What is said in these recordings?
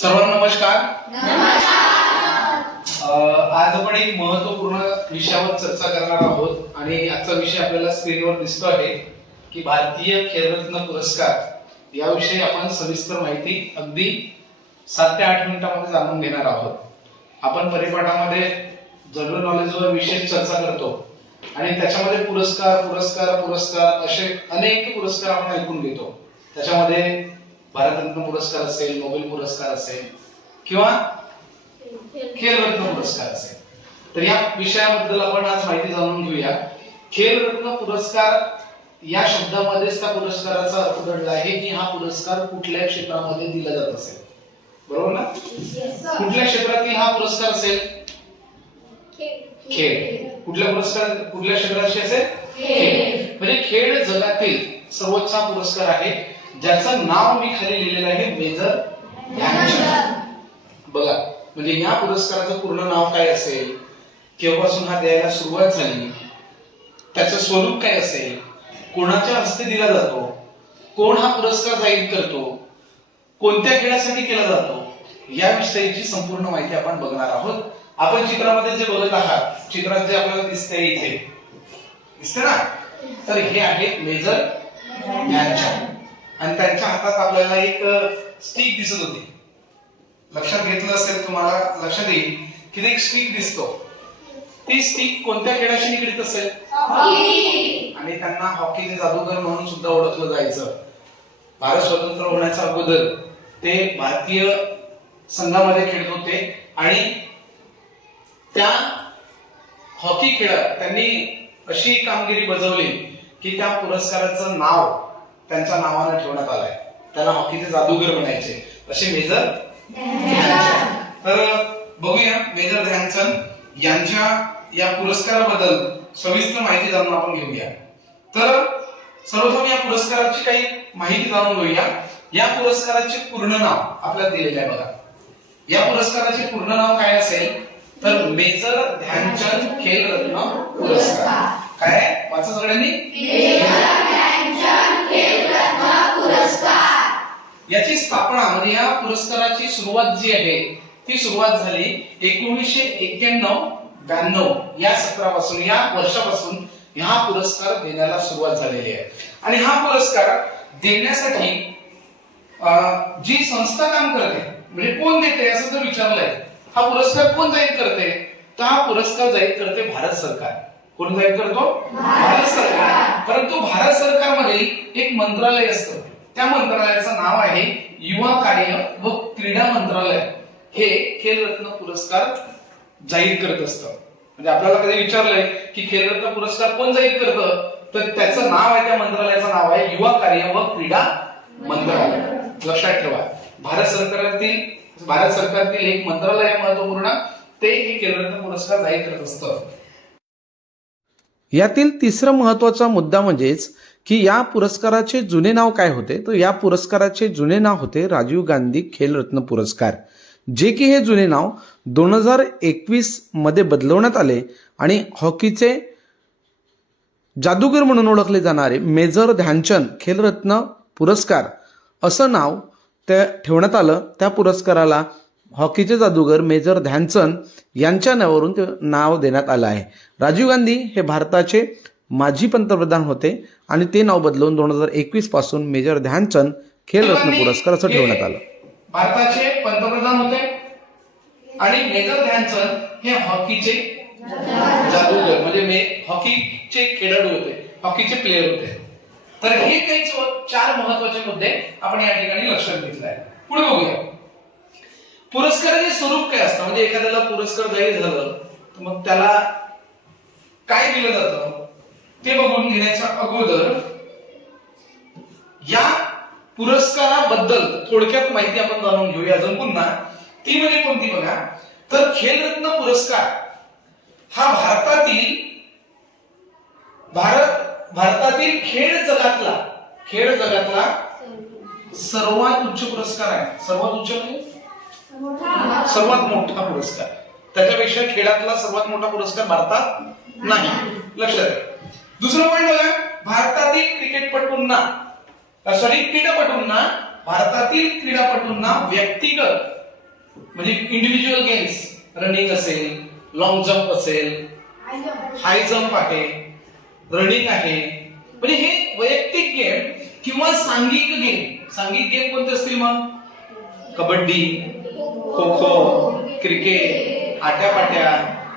सर्वांना नमस्कार. आज आपण एक महत्त्वपूर्ण विषयावर चर्चा करणार आहोत आणि आजचा विषय आपल्याला स्क्रीनवर दिसतो आहे की भारतीय खेलरत्न पुरस्कार. याविषयी आपण सविस्तर माहिती अगदी सात ते आठ मिनिटांमध्ये जाणून घेणार आहोत. आपण परिपाठामध्ये जनरल नॉलेजवर विशेष चर्चा करतो आणि त्याच्यामध्ये पुरस्कार पुरस्कार पुरस्कार असे अनेक पुरस्कार आपण ऐकून घेतो. त्याच्यामध्ये भारतरत्न पुरस्कार असेल नोबेल पुरस्कार असेल किंवा खेलरत्न पुरस्कार असेल. तर या विषयाबद्दल आपण आज माहिती जाणून घेऊया. खेलरत्न पुरस्कार या शब्दामध्येच त्या पुरस्काराचा अर्थ दडला आहे की हा पुरस्कार कुठल्या क्षेत्रामध्ये दिला जात असेल? बरोबर ना? कुठल्या क्षेत्रातील हा पुरस्कार असेल? खेळ. कुठल्या पुरस्कार कुठल्या क्षेत्राची असेल? खेळ. म्हणजे खेळ जगातील सर्वोच्च पुरस्कार आहे. ज्याचं नाव मी खाली लिहिलेलं आहे मेजर बघा म्हणजे या पुरस्काराचं पूर्ण नाव काय असेल? केव्हापासून हा द्यायला सुरुवात झाली. त्याचं स्वरूप काय असेल? कोणाच्या हस्ते दिला जातो? कोण हा पुरस्कार जाहीर करतो? कोणत्या खेळासाठी केला जातो? या विषयीची संपूर्ण माहिती आपण बघणार आहोत. आपण चित्रामध्ये जे बघत आहात चित्रात जे आपल्याला दिसते इथे. दिसते ना? तर हे आहे मेजर ध्यानचंद आणि त्यांच्या हातात आपल्याला एक स्टिक दिसत होती. लक्षात घेतलं असेल तुम्हाला लक्षात येईल की एक स्टिक दिसतो. ती स्टिक कोणत्या खेळाशी निगडीत असेल? आणि त्यांना हॉकीचे जादूगर म्हणून सुद्धा ओळखलं जायचं. भारत स्वतंत्र होण्याच्या अगोदर ते भारतीय संघामध्ये खेळत होते आणि त्या हॉकी खेळात त्यांनी अशी कामगिरी बजावली की त्या पुरस्काराचं नाव त्यांच्या नावानं ठेवण्यात आलाय. त्याला हॉकीचे जादूगर म्हणायचे. असे मेजर? तर बघूया मेजर ध्यानचंद यांच्या या पुरस्काराबद्दल सविस्तर माहिती जाणून आपण घेऊया. तर सर्वप्रथम या पुरस्काराची काही माहिती जाणून घेऊया. या पुरस्काराचे पूर्ण नाव आपल्याला दिलेले आहे बघा. या पुरस्काराचे पूर्ण नाव काय असेल? तर मेजर ध्यानचंद खेल रत्न पुरस्कार. काय वाचा सगळ्यांनी? याची स्थापना म्हणजे या पुरस्काराची सुरुवात जी आहे ती सुरुवात झाली एकोणीसशे एक्क्याण्णव ब्याण्णव या सत्रापासून या वर्षापासून हा पुरस्कार देण्याला सुरुवात झालेली आहे. आणि हा पुरस्कार देण्यासाठी अं, जी संस्था काम करते म्हणजे कोण देते असं जर विचारलंय हा पुरस्कार कोण जाहीर करते? तर हा पुरस्कार जाहीर करते भारत सरकार. कोण जाहीर करतो? भारत सरकार. परंतु भारत सरकारमध्ये एक मंत्रालय असतं. त्या मंत्रालयाचं नाव आहे युवा कार्य व क्रीडा मंत्रालय. हे खेलरत्न पुरस्कार जाहीर करत असतं. म्हणजे आपल्याला कधी विचारलंय की खेलरत्न पुरस्कार कोण जाहीर करतं? तर त्याचं नाव आहे त्या मंत्रालयाचं नाव आहे युवा कार्य व क्रीडा मंत्रालय. लक्षात ठेवा. भारत सरकारातील भारत सरकारतील एक मंत्रालय आहे महत्त्वपूर्ण ते हे खेलरत्न पुरस्कार जाहीर करत असतं. यातील तिसरा महत्त्वाचा मुद्दा म्हणजेच की या पुरस्काराचे जुने नाव काय होते? तर या पुरस्काराचे जुने नाव होते राजीव गांधी खेलरत्न पुरस्कार. जे की हे जुने नाव दोन हजार एकवीसमध्ये बदलवण्यात आले आणि हॉकीचे जादूगर म्हणून ओळखले जाणारे मेजर ध्यानचंद खेलरत्न पुरस्कार असं नाव त्या ठेवण्यात आलं. त्या पुरस्काराला हॉकीचे जादूगर मेजर ध्यानचंद यांच्या नावावरून ते नाव देण्यात आलं आहे. राजीव गांधी हे भारताचे माजी पंतप्रधान होते आणि ते नाव बदलून दोन हजार एकवीसपासून मेजर ध्यानचंद खेलरत्न पुरस्कार असं ठेवण्यात आलं. भारताचे पंतप्रधान होते. आणि मेजर ध्यानचंद हे हॉकीचे जादूगर म्हणजे मे हॉकीचे खेळाडू होते हॉकीचे प्लेअर होते. तर हे काही चार महत्त्वाचे मुद्दे आपण या ठिकाणी लक्षात घेतले आहे पुढे बघूया. पुरस्काराचे स्वरूप काय असतं? म्हणजे एखाद्याला पुरस्कार जाहीर झालं तर मग त्याला काय दिलं जातं? ते बघून घेण्याच्या अगोदर या पुरस्काराबद्दल थोडक्यात माहिती आपण जाणून घेऊया. अजून पुन्हा ती म्हणजे कोणती बघा? तर खेलरत्न पुरस्कार हा भारतातील भारत भारतातील खेळ जगातला खेळ जगातला सर्वात उच्च पुरस्कार आहे. सर्वात उच्च म्हणजे सर्वात मोठा पुरस्कार. त्याच्यापेक्षा खेळातला सर्वात मोठा पुरस्कार भारतात नाही. लक्षात ठेवा. दुसरं पॉईंट बघा. भारतातील क्रिकेटपटूंना सॉरी क्रीडापटूंना भारतातील क्रीडापटूंना व्यक्तिगत म्हणजे इंडिव्हिज्युअल गेम्स रनिंग असेल लॉंग जम्प असेल हाय जम्प आहे रनिंग आहे. म्हणजे हे वैयक्तिक गेम किंवा सांघिक गेम सांघिक गेम कोणते असतील मग? कबड्डी खो खो क्रिकेट आट्यापाट्या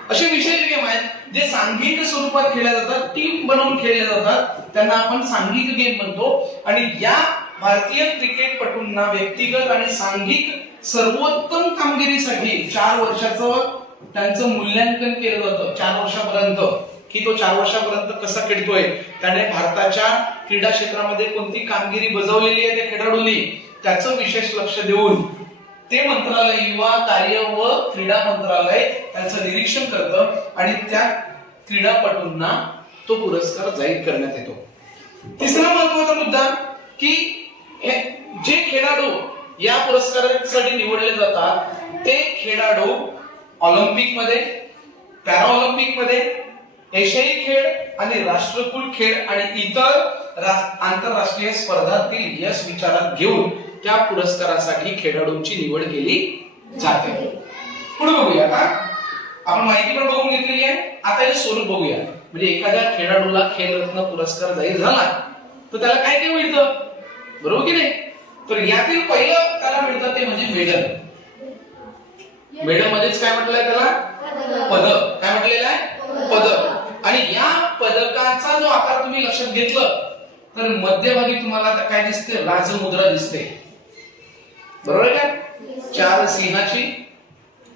असे विशेष गेम आहेत. जे सांघिक स्वरूपात खेळल्या जातात टीम बनवून खेळल्या जातात त्यांना आपण सांघिक गेम म्हणतो. आणि या भारतीय क्रिकेटपटूंना व्यक्तिगत आणि सांघिक सर्वोत्तम कामगिरीसाठी चार वर्षाचं त्यांचं मूल्यांकन केलं जातं चार वर्षापर्यंत. की तो चार वर्षापर्यंत कसा खेळतोय? त्याने भारताच्या क्रीडा क्षेत्रामध्ये कोणती कामगिरी बजावलेली आहे त्या खेळाडूंनी? त्याचं विशेष लक्ष देऊन ते मंत्रालय युवा कार्य व क्रीडा मंत्रालय त्यांचं निरीक्षण करतं आणि त्या क्रीडापटूंना तो पुरस्कार जाहीर करण्यात येतो. तिसरा महत्त्वाचा मुद्दा की जे खेळाडू या पुरस्कारासाठी निवडले जातात ते खेळाडू ऑलिम्पिकमध्ये पॅराऑलिम्पिकमध्ये एशियाई खेळ आणि राष्ट्रकुल खेळ आणि इतर आंतरराष्ट्रीय स्पर्धातील यश विचारात घेऊन त्या पुरस्कारासाठी खेळाडूंची निवड केली जाते? पुढे बघूया आता. आपण माहिती पण बघून घेतलेली आहे. आता हे स्वरूप बघूया. म्हणजे एखाद्या खेळाडूला खेलरत्न पुरस्कार जाहीर झाला तर त्याला काय काय मिळतं? बरोबर की नाही? तर यातील पहिलं त्याला मिळतं ते म्हणजे मेडल. मेडल मध्येच काय म्हटलंय त्याला? पदक. काय म्हटलेलं आहे? पदक. आणि या पदकाचा जो आकार तुम्ही लक्षात घेतलं तर मध्यभागी तुम्हाला काय दिसते राजमुद्रा दिसते. बरोबर आहे का? चार सिंहाची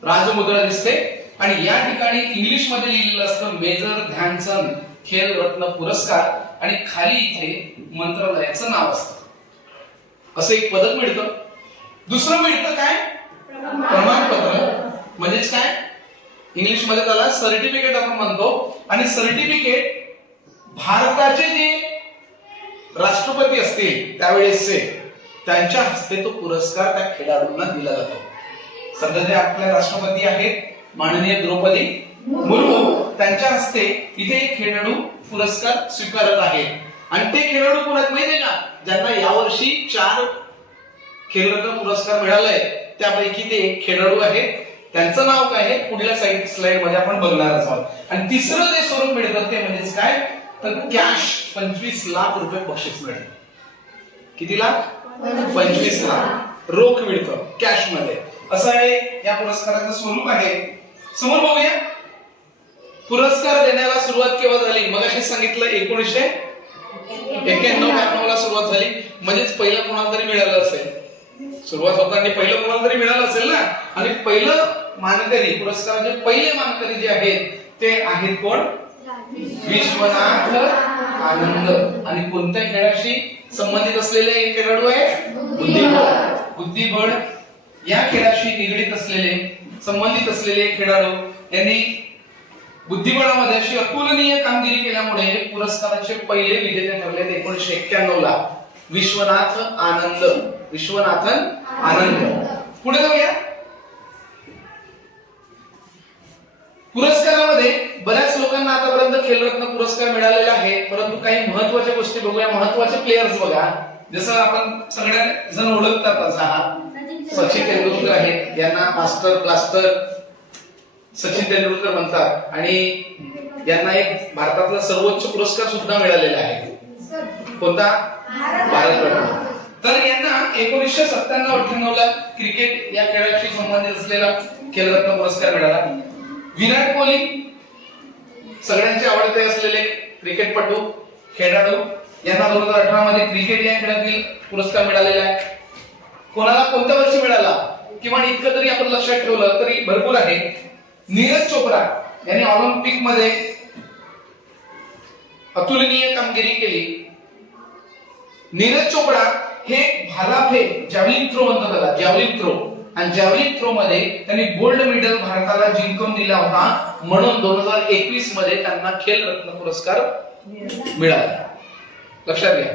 राजमुद्रा दिसते. आणि या ठिकाणी इंग्लिशमध्ये लिहिलेलं असतं मेजर ध्यानचंद खेल रत्न पुरस्कार. आणि खाली इथे मंत्रालयाचं नाव असतं. असं एक पदक मिळतं. दुसरं मिळतं काय? प्रमाणपत्र. म्हणजेच काय? इंग्लिशमध्ये त्याला सर्टिफिकेट आपण म्हणतो. आणि सर्टिफिकेट भारताचे जे राष्ट्रपती असतील त्यावेळेसचे त्यांच्या हस्ते तो पुरस्कार त्या खेळाडूंना दिला जातो. सध्या जे आपल्या राष्ट्रपती आहेत माननीय द्रौपदी मुर्मू. त्यांच्या हस्ते इथे एक खेळाडू पुरस्कार स्वीकारत आहे. आणि ते खेळाडू कोण माहितीये का? ज्यांना यावर्षी चार खेळरत्न पुरस्कार मिळालाय त्यापैकी ते एक खेळाडू आहेत. त्यांचं नाव काय आहे? पुढल्या साईड स्लाइडमध्ये आपण बघणार आहोत. आणि तिसरं जे स्वरूप मिळतं ते म्हणजेच काय? तर कॅश पंचवीस लाख रुपये बक्षीस मिळेल. किती लाख? पंचवीस लाख. रोख मिळतं कॅशमध्ये. असं आहे या पुरस्काराचं स्वरूप आहे. समोर बघूया. पुरस्कार देण्याला सुरुवात केव्हा झाली? मग सांगितलं एकोणीसशे एक्क्याण्णव ब्याण्णव ला सुरुवात झाली. म्हणजेच पहिलं कोणाला तरी मिळालं असेल. सुरुवात होताना पहिलं कोणाला तरी मिळालं असेल ना? आणि पहिलं मानकरी पुरस्काराचे पहिले मानकरी जे आहेत ते आहेत कोण? विश्वनाथ आनंद. आणि कोणत्या खेळाशी संबंधित असलेले हे खेळाडू आहे बुद्धिबळ. बुद्धिबळ या खेळाशी निगडीत असलेले संबंधित असलेले खेळाडू यांनी बुद्धिबळामध्ये अशी अतुलनीय कामगिरी केल्यामुळे पुरस्काराचे पहिले विजेते ठरले एकोणीशे एक्क्याण्णव ला. विश्वनाथ आनंद. विश्वनाथन आनंद. पुढे जाऊया. पुरस्कारामध्ये लोकांना आतापर्यंत खेलरत्न पुरस्कार मिळालेला आहे परंतु काही महत्त्वाच्या गोष्टी बघूया. महत्त्वाचे प्लेयर्स बघा. जसं आपण सगळ्या जण ओळखतात हा सचिन तेंडुलकर आहेत. यांना मास्टर ब्लास्टर सचिन तेंडुलकर म्हणतात. आणि यांना एक भारतातला सर्वोच्च पुरस्कार सुद्धा मिळालेला आहे. कोणता? भारत रत्न. तर यांना एकोणीसशे सत्त्याण्णव अठ्ठ्याण्णव ला क्रिकेट या खेळाशी संबंधित असलेला खेलरत्न पुरस्कार मिळाला. विराट कोहली सगळ्यांचे आवडते असलेले क्रिकेटपटू खेळाडू यांना दोन हजार अठरा मध्ये क्रिकेट या खेळातील पुरस्कार मिळालेला आहे. कोणाला कोणत्या वर्षी मिळाला? किंवा इतकं तरी आपण लक्षात ठेवलं तरी भरपूर आहे. नीरज चोप्रा यांनी ऑलिम्पिकमध्ये अतुलनीय कामगिरी केली. नीरज चोपडा हे भालाफेक जॅव्हलिन थ्रो म्हणतात त्याला जॅव्हलिन थ्रो आणि जॅव्हलिन थ्रो मध्ये त्यांनी गोल्ड मेडल भारताला जिंकून दिला होता म्हणून दोन हजार एकवीसमध्ये त्यांना खेल रत्न पुरस्कार मिळाला. लक्षात घ्या.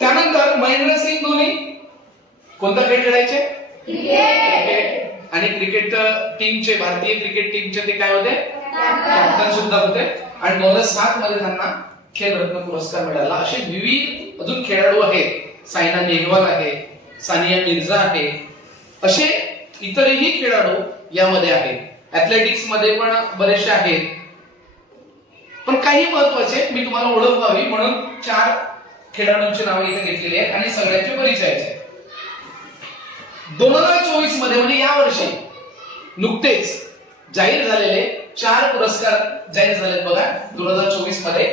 त्यानंतर महेंद्रसिंग धोनी कोणता खेळ खेळायचे? क्रिकेट. आणि क्रिकेट टीमचे भारतीय क्रिकेट टीमचे ते काय होते? कॅप्टन सुद्धा होते. आणि दोन हजार सात मध्ये त्यांना खेल रत्न पुरस्कार मिळाला. असे विविध अजून खेळाडू आहेत. सायना नेहवाल आहे सानिया मिर्झा आहे. असे इतरही खेळाडू यामध्ये आहेत. ऍथलेटिक्समध्ये पण बरेचसे आहेत. पण काही महत्त्वाचे मी तुम्हाला ओळख व्हावी म्हणून चार खेळाडूंची नावे इथे घेतलेली आहेत आणि सगळ्यांचे परिचयाचे आहेत. दोन हजार चोवीसमध्ये म्हणजे या वर्षी नुकतेच जाहीर झालेले चार पुरस्कार जाहीर झालेत बघा दोन हजार चोवीसमध्ये.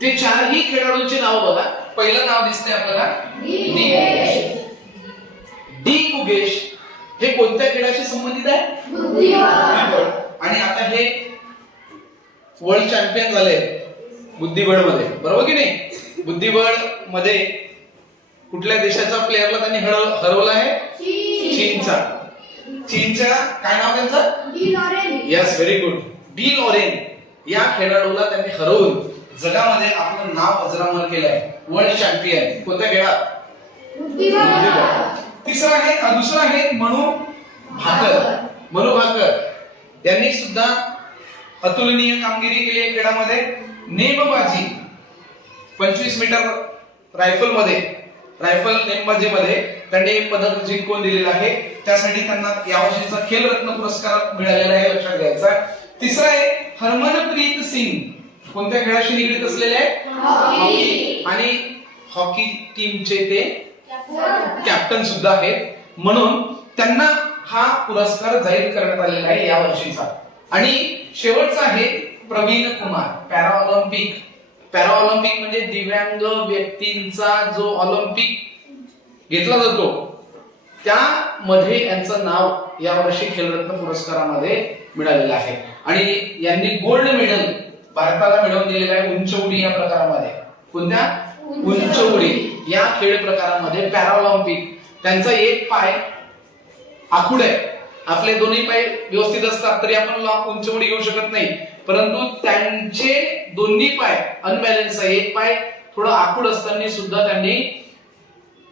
ते चारही खेळाडूंची नाव बघा. पहिलं नाव दिसतंय आपल्याला. डी. गुगेश. हे कोणत्या खेळाशी संबंधित आहे? आणि आता हे वर्ल्ड चॅम्पियन झाले. बुद्धिबळमध्ये बरोबर की नाही? बुद्धिबळमध्ये कुठल्या देशाच्या प्लेअरला त्यांनी हरव- हरवलं आहे? चीनचा. चीनच्या काय नाव त्यांचं? Yes very good D Laurene या खेळाडूला त्यांनी हरवून जगामध्ये आपलं नाव अजरामर केलंय. वर्ल्ड चॅम्पियन कोणत्या खेळात? तिसरा आहे दुसरा आहे मनू भाकर. मनू भाकर. यांनी सुद्धा अतुलनीय कामगिरी केली आहे खेळामध्ये नेमबाजी. पंचवीस मीटर रायफलमध्ये रायफल नेमबाजी मध्ये त्यांनी एक पदक जिंकून दिलेलं आहे. त्यासाठी त्यांना यावर्षीचा खेलरत्न पुरस्कार मिळालेला आहे लक्षात घ्यायचा. तिसरा आहे हरमनप्रीत सिंग. कोणत्या खेळाशी निगडीत असलेले? आहे हॉकी. आणि हॉकी टीमचे ते कॅप्टन सुद्धा आहेत. म्हणून त्यांना हा पुरस्कार जाहीर करण्यात आलेला आहे या वर्षीचा. आणि शेवटचा आहे Praveen Kumar para Olympic para Olympic म्हणजे दिव्यांग व्यक्तींचा जो ऑलिम्पिक घेतला जातो त्यामध्ये यांचं नाव यावर्षी खेलरत्न पुरस्कारामध्ये मिळालेलं आहे. आणि यांनी गोल्ड मेडल भारताला मिळवून दिलेलं आहे उंच उडी या प्रकारामध्ये. कोणत्या? उंच उडी या खेळ प्रकारामध्ये पॅराऑलिम्पिक त्यांचा एक पाय आखूड आहे. आपले दोन्ही पाय व्यवस्थित असतात तरी आपण उंच उडी घेऊ शकत नाही. परंतु त्यांचे दोन्ही पाय अनबॅलन्स आहे. एक पाय थोडं आखूड असताना सुद्धा त्यांनी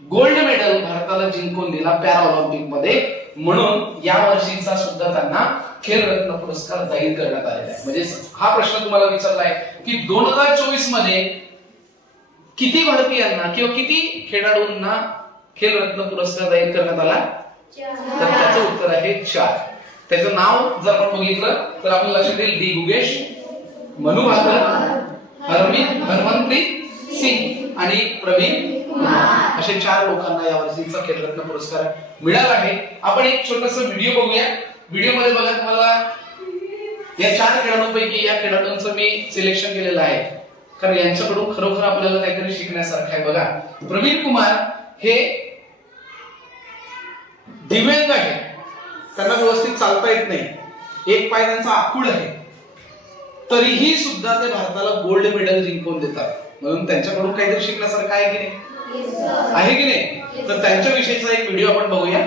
गोल्ड मेडल भारताला जिंकून दिला पॅराऑलिम्पिकमध्ये म्हणून या वर्षीचा सुद्धा त्यांना खेलरत्न पुरस्कार जाहीर करण्यात आलेला आहे. म्हणजे हा प्रश्न तुम्हाला विचारला आहे की दोन हजार चोवीसमध्ये किती भारतीयांना किंवा किती खेळाडूंना खेलरत्न पुरस्कार जाहीर करण्यात आला? तर त्याचं उत्तर आहे चार. त्याचं नाव जर आपण बघितलं तर आपण लक्षात येईल डी. गुगेश मनु भाकर हरमीत हरमनप्रीत सिंग आणि प्रवीण. असे चार लोकांना या वर्षीचा खेलरत्न पुरस्कार मिळाला आहे. आपण एक छोटस व्हिडिओ बघूया. व्हिडिओमध्ये बघा तुम्हाला या चार खेळाडूंपैकी या खेळाडूंचं मी सिलेक्शन केलेलं आहे. कारण यांच्याकडून खरोखर आपल्याला काहीतरी शिकण्यासारखं आहे. बघा प्रवीण कुमार हे दिव्यांग आहे त्यांना व्यवस्थित चालता येत नाही. एक पाय त्यांचा आखूड आहे. तरीही सुद्धा ते भारताला गोल्ड मेडल जिंकून देतात. म्हणून त्यांच्याकडून काहीतरी शिकण्यासारखं आहे की नाही? आहे की नाही? तर त्यांच्याविषयीचा एक व्हिडिओ आपण बघूया.